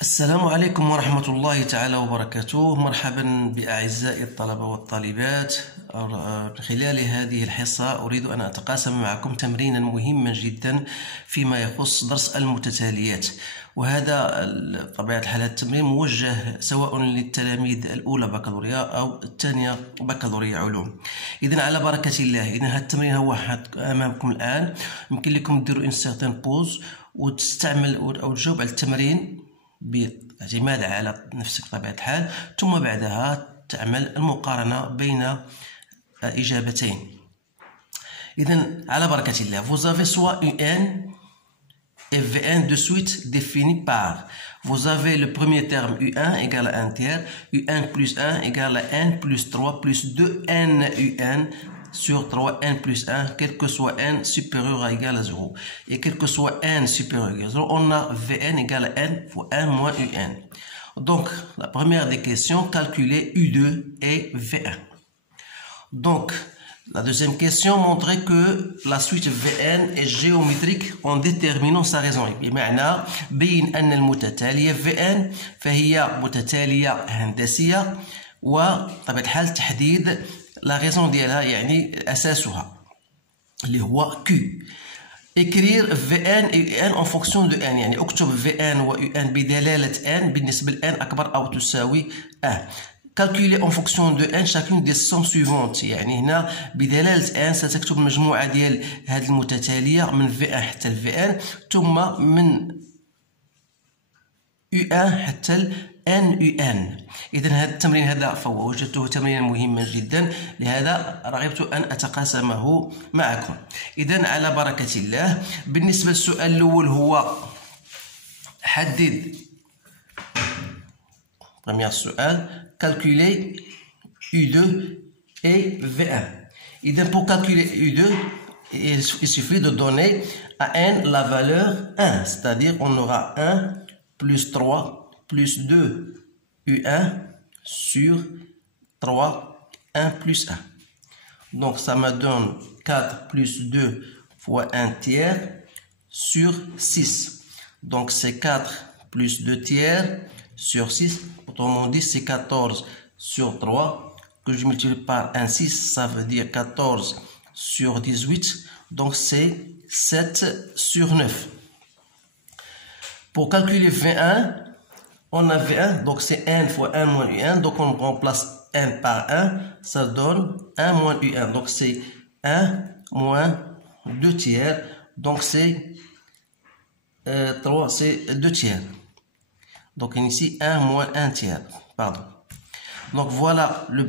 السلام عليكم ورحمة الله تعالى وبركاته. مرحبا بأعزائي الطلبة والطالبات. من خلال هذه الحصة أريد أن أتقاسم معكم تمرينا مهما جدا فيما يخص درس المتتاليات، وهذا بطبيعة الحال التمرين موجه سواء للتلاميذ الأولى بكالوريا أو الثانية بكالوريا علوم. إذن على بركة الله، إذن هذا التمرين هو أمامكم الآن. يمكن لكم ديروا إن سيغتان بوز وتستعمل أو تجاوب على التمرين باعتماد على نفسك بطبيعة الحال، ثم بعدها تعمل المقارنة بين إجابتين. إذن على بركة الله. Vous avez soit UN et VN de suite défini par. Vous avez le premier terme UN égale à 1 tiers, UN plus 1 égale à N plus 3 plus 2N UN sur 3N plus 1, quel que soit N supérieur à égal à 0. Et quel que soit N supérieur à égal à 0, on a Vn égale à N fois 1 moins Un. Donc, la première des questions, calculer U2 et V1. Donc, la deuxième question montrait que la suite Vn est géométrique en déterminant sa raison. بمعنى بين أن المتتالية Vn فهي متتالية هندسية، وطبيعة الحال تحديد لا raison ديالها يعني أساسها اللي هو Q. écrire Vn et Un en fonction de N، يعني اكتب Vn و Un بدلالة N بالنسبة ل N أكبر أو تساوي 1. calculer en fonction de N chacune des sommes suivantes، يعني هنا بدلالة N ستكتب مجموعة ديال هذه المتتالية من V1 حتى ل Vn، ثم من U1 حتى ل NUN. إذن هذا التمرين هذا فهو وجدته تمرينا مهما جدا، لهذا رغبت أن أتقاسمه معكم. إذن على بركة الله. بالنسبة للسؤال الأول هو حدد premier سؤال calculer U2 et V1. إذن pour calculer U2 il suffit de donner à N la valeur 1, c'est-à-dire on aura 1 plus 3 plus 2 U1 sur 3 1 plus 1. Donc ça me donne 4 plus 2 fois 1 tiers sur 6. Donc c'est 4 plus 2 tiers sur 6. Autrement dit, c'est 14 sur 3 que je multiplie par 1, 6. Ça veut dire 14 sur 18. Donc c'est 7 sur 9. Pour calculer V1, on a V1, donc c'est N fois 1 moins U1, donc on remplace N par 1, ça donne 1 moins U1, donc c'est 1 moins 2 tiers, donc c'est 3, c'est 2 tiers. Donc ici 1 moins 1 tiers, pardon. Donc voilà le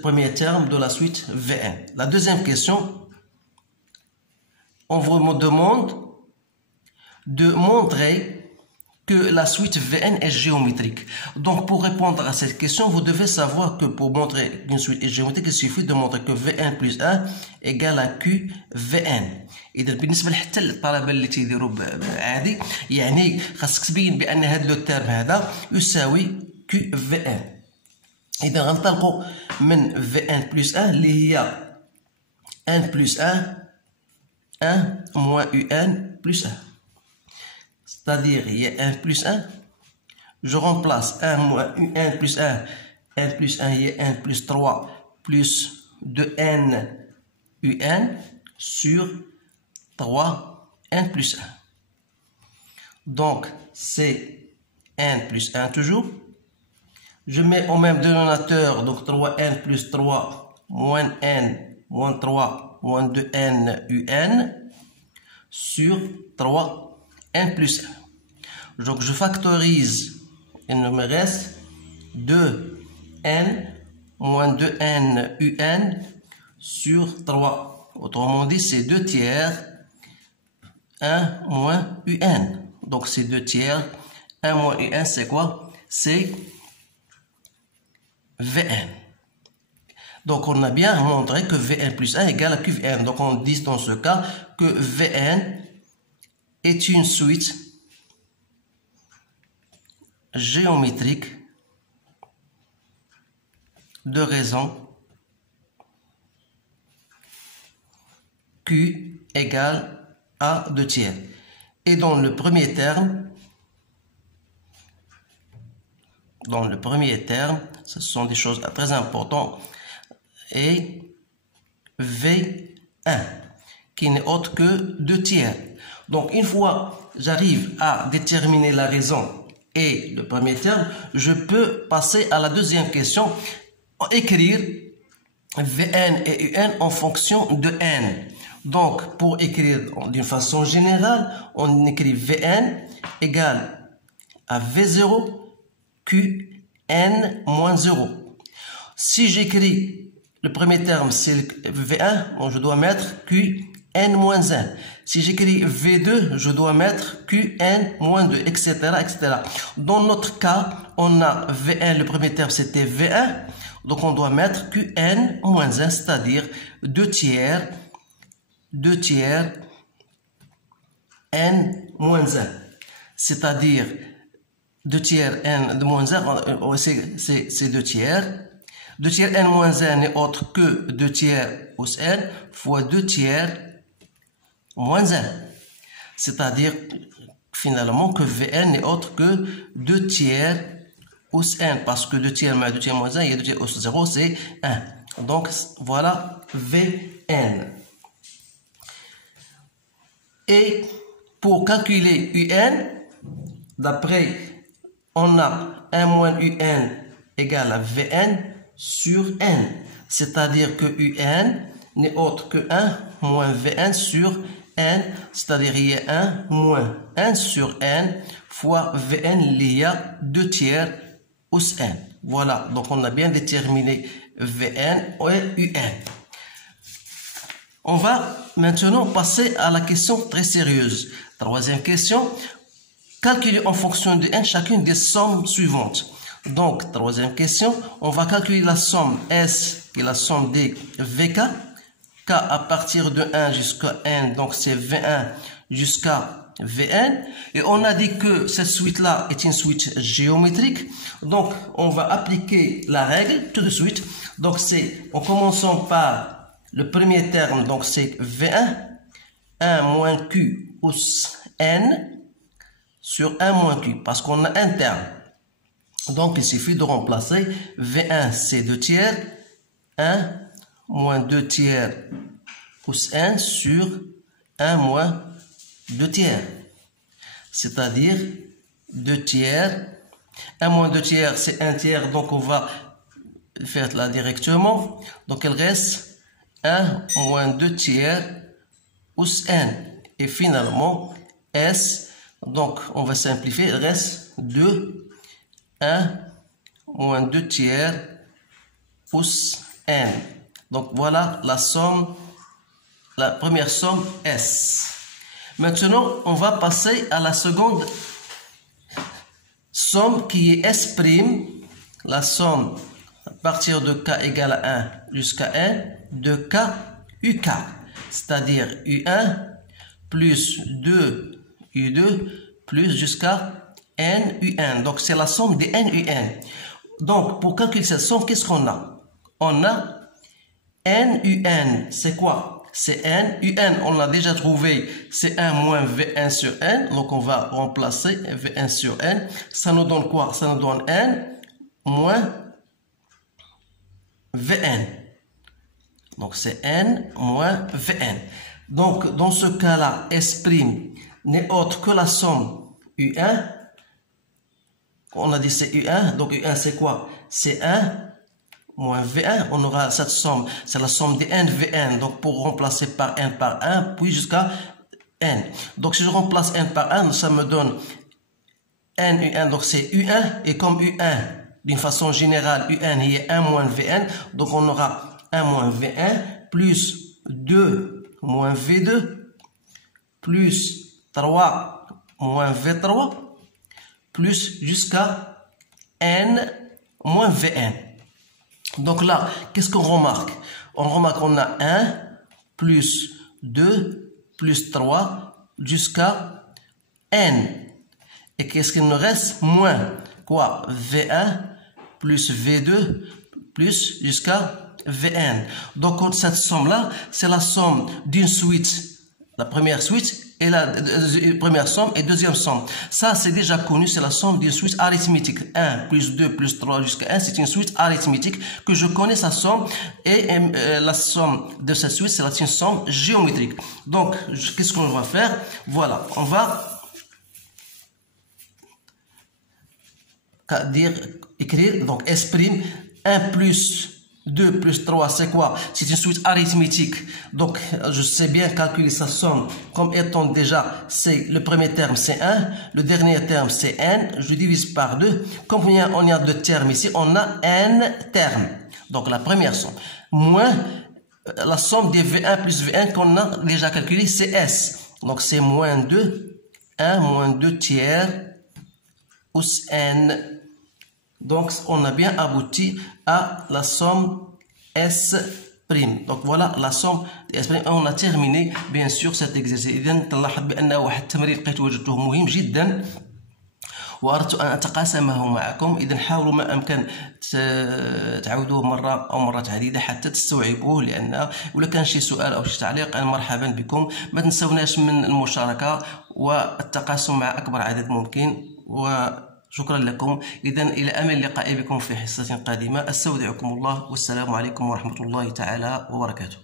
premier terme de la suite V1. La deuxième question, on vous demande de montrer que la suite Vn est géométrique. Donc pour répondre à cette question, vous devez savoir que pour montrer qu'une suite est géométrique, il suffit de montrer que Vn plus 1 égale à Q Vn. إذا بالنسبة حتى للطلبة اللي تيديروا عادي، يعني خاصك تبين بأن هذا لو تيرم هذا يساوي Q Vn. إذا غنطلقوا من Vn plus 1 اللي هي 1 plus 1 1 moins Un plus 1. C'est-à-dire, il y a 1 plus 1, je remplace 1 moins 1 plus 1, 1 plus 1, il y a 1 plus 3, plus 2N UN sur 3, 1 plus 1. Donc, c'est N plus 1 toujours. Je mets au même dénominateur, donc 3N plus 3, moins N, moins 3, moins 2N UN sur 3, 1 plus 1. Donc je factorise, il me reste 2n moins 2n un sur 3. Autrement dit, c'est 2 tiers 1 moins un. Donc c'est 2 tiers 1 moins un, c'est quoi? C'est Vn. Donc on a bien montré que Vn plus 1 égale à Qvn. Donc on dit dans ce cas que Vn est une suite géométrique de raison Q égale à 2 tiers. Et dans le premier terme, dans le premier terme, ce sont des choses très importantes, et V1, qui n'est autre que 2 tiers. Donc, une fois j'arrive à déterminer la raison et le premier terme, je peux passer à la deuxième question, écrire Vn et Un en fonction de n. Donc, pour écrire d'une façon générale, on écrit Vn égale à V0 Qn moins 0. Si j'écris le premier terme, c'est V1, bon, je dois mettre Qn moins 1. Si j'écris V2, je dois mettre Qn moins 2, etc., etc. Dans notre cas, on a V1, le premier terme, c'était V1. Donc, on doit mettre Qn moins 1, c'est-à-dire 2 tiers n moins 1. C'est-à-dire 2 tiers n de moins 1, c'est 2 tiers. 2 tiers n moins 1 n'est autre que 2 tiers os n fois 2 tiers moins 1. C'est-à-dire finalement que Vn n'est autre que 2 tiers os n, parce que 2 tiers moins 2 tiers moins 1, il y a 2 tiers os 0, c'est 1. Donc voilà Vn. Et pour calculer Un, d'après, on a 1 moins Un égale à Vn sur n. C'est-à-dire que Un n'est autre que 1 moins Vn sur n, c'est-à-dire il y a 1 moins 1 sur n fois Vn, il y a 2 tiers os n. Voilà, donc on a bien déterminé Vn et Un. On va maintenant passer à la question très sérieuse. Troisième question, calculer en fonction de n chacune des sommes suivantes. Donc, troisième question, on va calculer la somme S, qui est la somme des VK. K à partir de 1 jusqu'à n, donc c'est V1 jusqu'à Vn. Et on a dit que cette suite-là est une suite géométrique. Donc, on va appliquer la règle tout de suite. Donc, c'est en commençant par le premier terme, donc c'est V1, 1 moins Q os n sur 1 moins Q, parce qu'on a un terme. Donc, il suffit de remplacer V1, c'est 2 tiers, 1 moins 2 tiers os n sur 1 moins 2 tiers. C'est-à-dire 2 tiers, 1 moins 2 tiers, c'est 1 tiers, donc on va faire là directement. Donc, il reste 1 moins 2 tiers os n. Et finalement, S, donc on va simplifier, il reste 2, 1 moins 2 tiers os n. Donc voilà la somme, la première somme S. Maintenant, on va passer à la seconde somme qui est S', la somme à partir de k égale à 1 jusqu'à n de k UK, c'est-à-dire U1 plus 2 U2 plus jusqu'à n UN. Donc c'est la somme des n UN. Donc pour calculer cette somme, qu'est-ce qu'on a? On a n UN, c'est quoi? C'est n UN, on l'a déjà trouvé, c'est 1 moins V1 sur n, donc on va remplacer V1 sur n. Ça nous donne quoi? Ça nous donne n moins Vn. Donc c'est n moins Vn. Donc dans ce cas-là, S' n'est autre que la somme U1. On a dit c'est U1, donc U1 c'est quoi? C'est 1 moins V1. On aura cette somme, c'est la somme des n Vn. Donc pour remplacer par 1, puis jusqu'à n. Donc si je remplace n par 1, ça me donne n U1, donc c'est U1. Et comme U1, d'une façon générale, UN il y a 1 moins Vn. Donc on aura 1 moins V1 plus 2 moins V2 plus 3 moins V3 plus jusqu'à n moins Vn. Donc là, qu'est-ce qu'on remarque? On remarque qu'on a 1 plus 2 plus 3 jusqu'à n. Et qu'est-ce qu'il nous reste? Moins quoi? V1 plus V2 plus jusqu'à Vn. Donc cette somme-là, c'est la somme d'une suite La première suite et la première somme et deuxième somme. Ça, c'est déjà connu, c'est la somme d'une suite arithmétique. 1 plus 2 plus 3 jusqu'à 1, c'est une suite arithmétique que je connais sa somme. Et la somme de cette suite, c'est une somme géométrique. Donc, qu'est-ce qu'on va faire? Voilà, on va écrire, donc S', 1 plus 2 plus 3, c'est quoi? C'est une suite arithmétique. Donc, je sais bien calculer sa somme comme étant déjà, c'est le premier terme, c'est 1. Le dernier terme, c'est n. Je divise par 2. Comme il y a 2 termes ici, on a n termes. Donc, la première somme. Moins la somme des V1 plus V1 qu'on a déjà calculé, c'est S. Donc, c'est moins 2. 1 moins 2 tiers us n. Donc, on a bien abouti à la somme S'. Donc, voilà la somme de S'. On a terminé, bien sûr, cet exercice. إذن تلاحظ بأنه واحد التمرين لقيت وجدته مهم جدا وأردت أن أتقاسمه معكم. إذن حاولوا ما أمكن تعودوه مرة أو مرات عديدة حتى تستوعبوه، لأن ولا كان شي سؤال أو شي تعليق أنا مرحبا بكم. ما تنسوناش من المشاركة والتقاسم مع أكبر عدد ممكن. وشكرا لكم. إذن إلى أمل اللقاء بكم في حصة قادمة. أستودعكم الله والسلام عليكم ورحمة الله تعالى وبركاته.